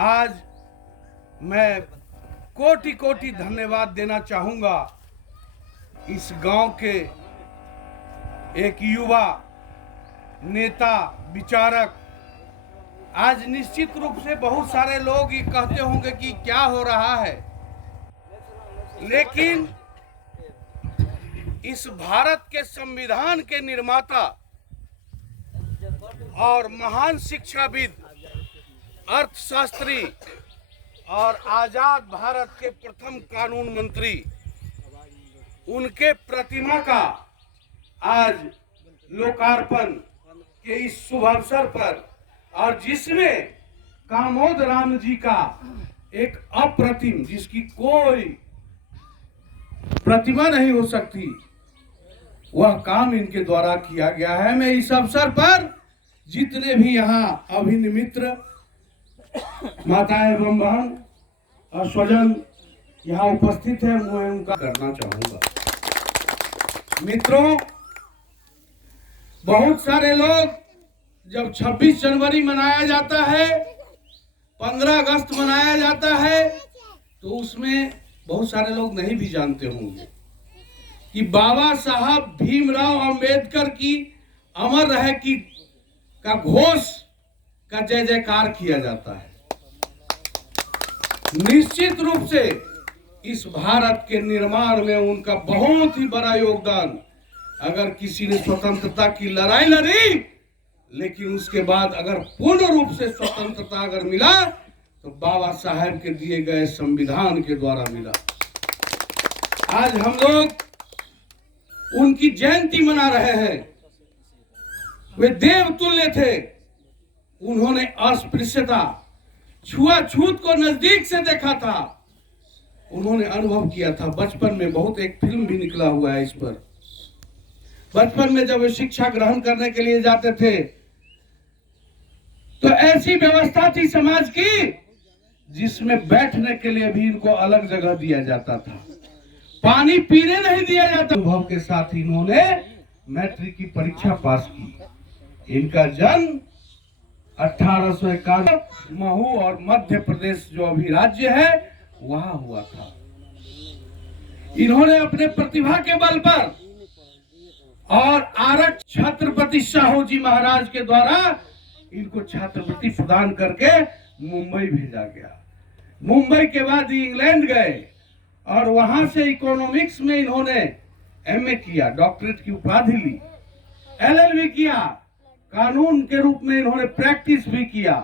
आज मैं कोटि कोटि धन्यवाद देना चाहूंगा इस गांव के एक युवा नेता विचारक। आज निश्चित रूप से बहुत सारे लोग ये कहते होंगे कि क्या हो रहा है, लेकिन इस भारत के संविधान के निर्माता और महान शिक्षाविद, अर्थशास्त्री और आजाद भारत के प्रथम कानून मंत्री, उनके प्रतिमा का आज लोकार्पण के इस शुभ अवसर पर, और जिसमें कामोद राम जी का एक अप्रतिम, जिसकी कोई प्रतिमा नहीं हो सकती, वह काम इनके द्वारा किया गया है। मैं इस अवसर पर जितने भी यहाँ अभिन्न मित्र, माताएं एवं बहन और स्वजन यहाँ उपस्थित है, मैं उनका करना चाहूंगा। मित्रों, बहुत सारे लोग जब 26 जनवरी मनाया जाता है, 15 अगस्त मनाया जाता है, तो उसमें बहुत सारे लोग नहीं भी जानते होंगे कि बाबा साहब भीमराव अंबेडकर की अमर रहे की का घोष का जय जयकार किया जाता है। निश्चित रूप से इस भारत के निर्माण में उनका बहुत ही बड़ा योगदान। अगर किसी ने स्वतंत्रता की लड़ाई लड़ी, लेकिन उसके बाद अगर पूर्ण रूप से स्वतंत्रता अगर मिला तो बाबा साहब के दिए गए संविधान के द्वारा मिला। आज हम लोग उनकी जयंती मना रहे हैं। वे देवतुल्य थे। उन्होंने अस्पृश्यता, छुआछूत को नजदीक से देखा था, उन्होंने अनुभव किया था। बचपन में बहुत एक फिल्म भी निकला हुआ है इस पर। बचपन में जब वे शिक्षा ग्रहण करने के लिए जाते थे तो ऐसी व्यवस्था थी समाज की जिसमें बैठने के लिए भी इनको अलग जगह दिया जाता था, पानी पीने नहीं दिया जाता। अनुभव के साथ इन्होंने मैट्रिक की परीक्षा पास की। इनका जन्म 1851 महू और मध्य प्रदेश जो अभी राज्य है वहां हुआ था। इन्होंने अपने प्रतिभा के बल पर और आरक्षण छत्रपति शाहू जी महाराज के द्वारा इनको छात्रवृत्ति प्रदान करके मुंबई भेजा गया। मुंबई के बाद इंग्लैंड गए और वहां से इकोनॉमिक्स में इन्होंने एमए किया, डॉक्टरेट की उपाधि ली, एलएलबी किया, कानून के रूप में इन्होंने प्रैक्टिस भी किया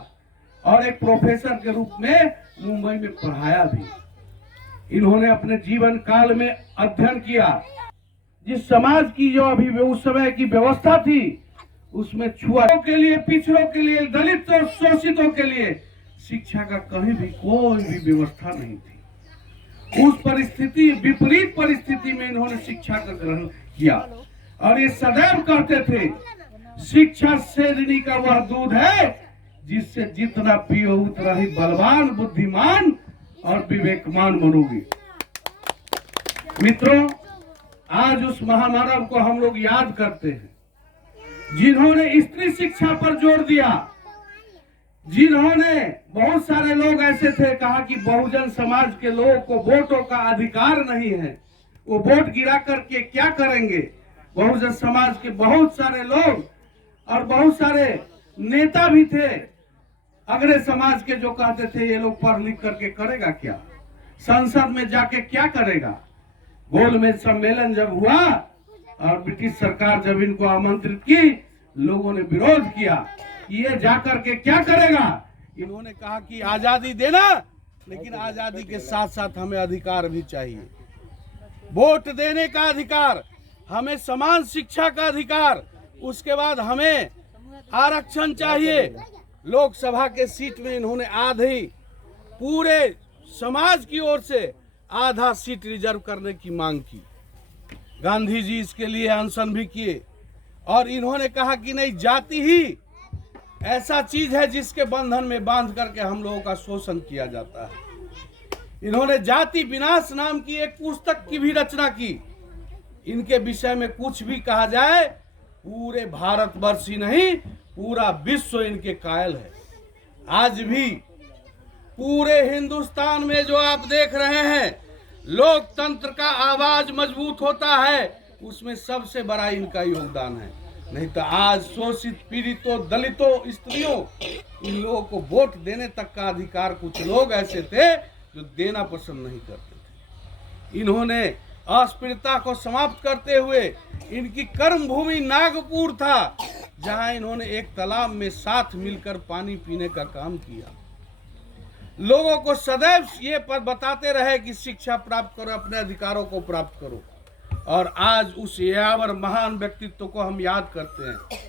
और एक प्रोफेसर के रूप में मुंबई में पढ़ाया भी। इन्होंने अपने जीवन काल में अध्ययन किया। जिस समाज की जो अभी उस समय की व्यवस्था थी, उसमें छुआछूत के लिए, पिछड़ों के लिए, दलित और शोषितों के लिए शिक्षा का कहीं भी कोई भी व्यवस्था नहीं थी। उस परिस्थिति, विपरीत परिस्थिति में इन्होंने शिक्षा का ग्रहण किया और ये सदैव कहते थे, शिक्षा शेरनी का वह दूध है जिससे जितना पियो उतना ही बलवान, बुद्धिमान और विवेकमान बनोगे। मित्रों, आज उस महामानव को हम लोग याद करते हैं जिन्होंने स्त्री शिक्षा पर जोर दिया, जिन्होंने, बहुत सारे लोग ऐसे थे कहा कि बहुजन समाज के लोगों को वोटों का अधिकार नहीं है, वो वोट गिरा करके क्या करेंगे। बहुजन समाज के बहुत सारे लोग और बहुत सारे नेता भी थे अग्रणी समाज के, जो कहते थे ये लोग पढ़ लिख करके करेगा क्या, संसद में जाके क्या करेगा। गोलमेज सम्मेलन जब हुआ और ब्रिटिश सरकार जब इनको आमंत्रित की, लोगों ने विरोध किया कि ये जाकर के क्या करेगा। इन्होंने कहा कि आजादी देना, लेकिन आजादी के साथ साथ हमें अधिकार भी चाहिए, वोट देने का अधिकार, हमें समान शिक्षा का अधिकार, उसके बाद हमें आरक्षण चाहिए। लोकसभा के सीट में इन्होंने आधी, पूरे समाज की ओर से आधा सीट रिजर्व करने की मांग की। गांधी जी इसके लिए अनशन भी किए और इन्होंने कहा कि नहीं, जाति ही ऐसा चीज है जिसके बंधन में बांध करके हम लोगों का शोषण किया जाता है। इन्होंने जाति विनाश नाम की एक पुस्तक की भी रचना की। इनके विषय में कुछ भी कहा जाए, पूरे भारतवर्ष ही नहीं पूरा विश्व इनके कायल है। आज भी पूरे हिंदुस्तान में जो आप देख रहे हैं लोकतंत्र का आवाज मजबूत होता है, उसमें सबसे बड़ा इनका योगदान है। नहीं तो आज शोषित पीड़ितों दलितों स्त्रियों इन लोगों को वोट देने तक का अधिकार कुछ लोग ऐसे थे जो देना पसंद नहीं करते थे। इन्होंने अस्पृश्यता को समाप्त करते हुए इनकी कर्म भूमि नागपुर था, जहां इन्होंने एक तालाब में साथ मिलकर पानी पीने का काम किया। लोगों को सदैव ये पर बताते रहे कि शिक्षा प्राप्त करो, अपने अधिकारों को प्राप्त करो, और आज उस यावर महान व्यक्तित्व को हम याद करते हैं।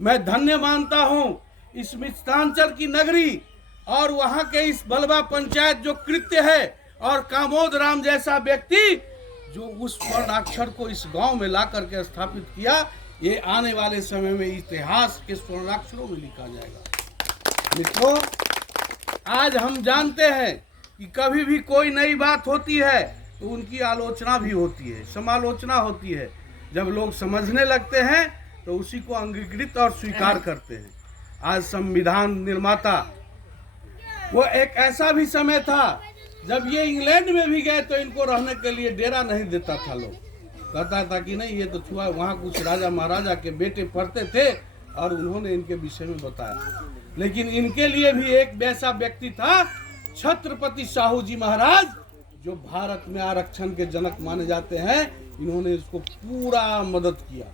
मैं धन्य मानता हूं इस मिथिलांचल की नगरी और वहां के इस बलवा पंचायत जो कृत्य है, और कामोद राम जैसा व्यक्ति जो उस स्वर्णाक्षर को इस गांव में ला करके स्थापित किया। ये आने वाले समय में इतिहास के स्वर्णाक्षरों में लिखा जाएगा। मित्रों, आज हम जानते हैं कि कभी भी कोई नई बात होती है तो उनकी आलोचना भी होती है, समालोचना होती है। जब लोग समझने लगते हैं तो उसी को अंगीकृत और स्वीकार करते हैं। आज संविधान निर्माता, वो एक ऐसा भी समय था जब ये इंग्लैंड में भी गए तो इनको रहने के लिए डेरा नहीं देता था। लोग कहता था कि नहीं, ये तो छुआ, वहाँ कुछ राजा महाराजा के बेटे पढ़ते थे और उन्होंने इनके विषय में बताया। लेकिन इनके लिए भी एक वैसा व्यक्ति था, छत्रपति साहू जी महाराज, जो भारत में आरक्षण के जनक माने जाते हैं। इन्होंने इसको पूरा मदद किया।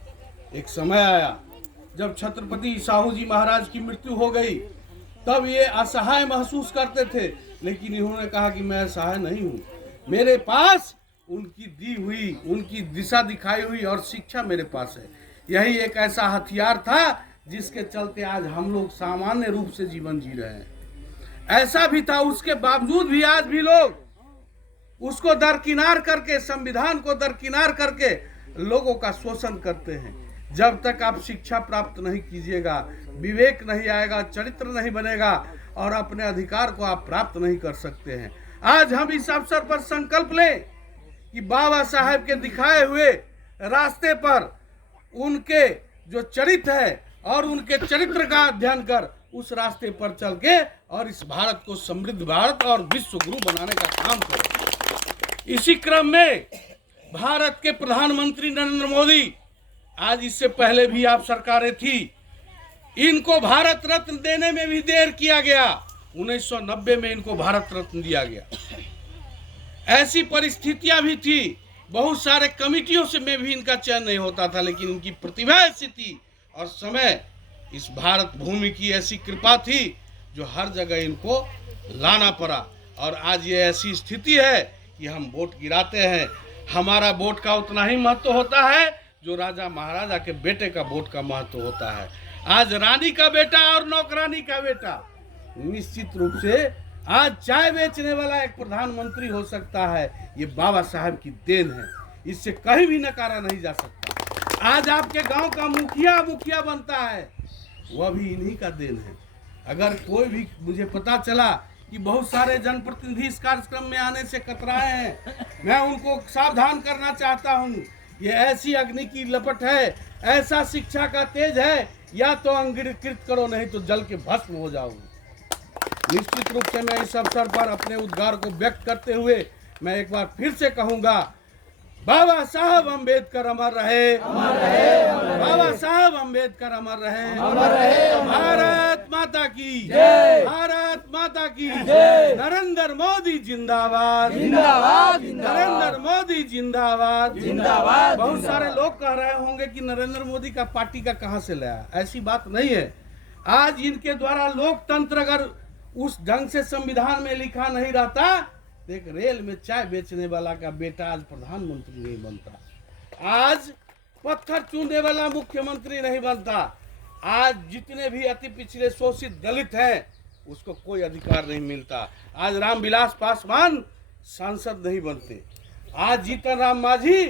एक समय आया जब छत्रपति साहू जी महाराज की मृत्यु हो गई, तब ये असहाय महसूस करते थे, लेकिन इन्होंने कहा कि मैं असहाय नहीं हूँ, मेरे पास उनकी दी हुई, उनकी दिशा दिखाई हुई और शिक्षा मेरे पास है। यही एक ऐसा हथियार था जिसके चलते आज हम लोग सामान्य रूप से जीवन जी रहे हैं। ऐसा भी था, उसके बावजूद भी आज भी लोग उसको दरकिनार करके, संविधान को दरकिनार करके लोगों का शोषण करते हैं। जब तक आप शिक्षा प्राप्त नहीं कीजिएगा, विवेक नहीं आएगा, चरित्र नहीं बनेगा और अपने अधिकार को आप प्राप्त नहीं कर सकते हैं। आज हम इस अवसर पर संकल्प लें कि बाबा साहेब के दिखाए हुए रास्ते पर उनके जो चरित्र है और उनके चरित्र का अध्ययन कर उस रास्ते पर चल के और इस भारत को समृद्ध भारत और विश्व गुरु बनाने का काम करें। इसी क्रम में भारत के प्रधानमंत्री नरेंद्र मोदी, आज इससे पहले भी आप सरकारें थी, इनको भारत रत्न देने में भी देर किया गया। 1990 में इनको भारत रत्न दिया गया। ऐसी परिस्थितियां भी थी, बहुत सारे कमिटियों से में भी इनका चयन नहीं होता था, लेकिन इनकी प्रतिभा ऐसी थी और समय, इस भारत भूमि की ऐसी कृपा थी जो हर जगह इनको लाना पड़ा। और आज ये ऐसी स्थिति है कि हम वोट गिराते हैं, हमारा वोट का उतना ही महत्व होता है जो राजा महाराजा के बेटे का वोट का महत्व होता है। आज रानी का बेटा और नौकरानी का बेटा निश्चित रूप से आज चाय बेचने वाला एक प्रधानमंत्री हो सकता है। ये बाबा साहब की देन है, इससे कहीं भी नकारा नहीं जा सकता। आज आपके गांव का मुखिया बनता है, वह भी इन्हीं का देन है। अगर कोई भी, मुझे पता चला कि बहुत सारे जनप्रतिनिधि इस कार्यक्रम में आने से कतराए हैं, मैं उनको सावधान करना चाहता हूँ। ये ऐसी अग्नि की लपट है, ऐसा शिक्षा का तेज है, या तो अंगीकृत करो, नहीं तो जल के भस्म हो जाओगे। निश्चित रूप से मैं इस अवसर पर अपने उद्गार को व्यक्त करते हुए मैं एक बार फिर से कहूंगा, बाबा साहब अम्बेडकर अमर रहे, बाबा साहब अम्बेडकर अमर रहे, भारत माता की जय, भारत माता की जय, नरेंद्र मोदी जिंदाबाद, जिंदाबाद, नरेंद्र मोदी जिंदाबाद, जिंदाबाद। बहुत सारे लोग कह रहे होंगे कि नरेंद्र मोदी का पार्टी का कहां से लाया। ऐसी बात नहीं है। आज इनके द्वारा लोकतंत्र अगर उस ढंग से संविधान में लिखा नहीं रहता, एक रेल में चाय बेचने वाला का बेटा आज प्रधानमंत्री नहीं बनता, आज पत्थर चूंदने वाला मुख्यमंत्री नहीं बनता, आज जितने भी अति पिछड़े शोषित दलित हैं उसको कोई अधिकार नहीं मिलता। आज रामविलास पासवान सांसद नहीं बनते, आज जीतन राम मांझी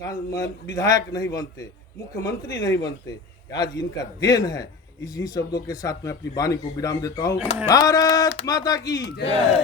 विधायक नहीं बनते, मुख्यमंत्री नहीं बनते। आज इनका देन है। इन्हीं शब्दों के साथ मैं अपनी वाणी को विराम देता हूँ। भारत माता की जय।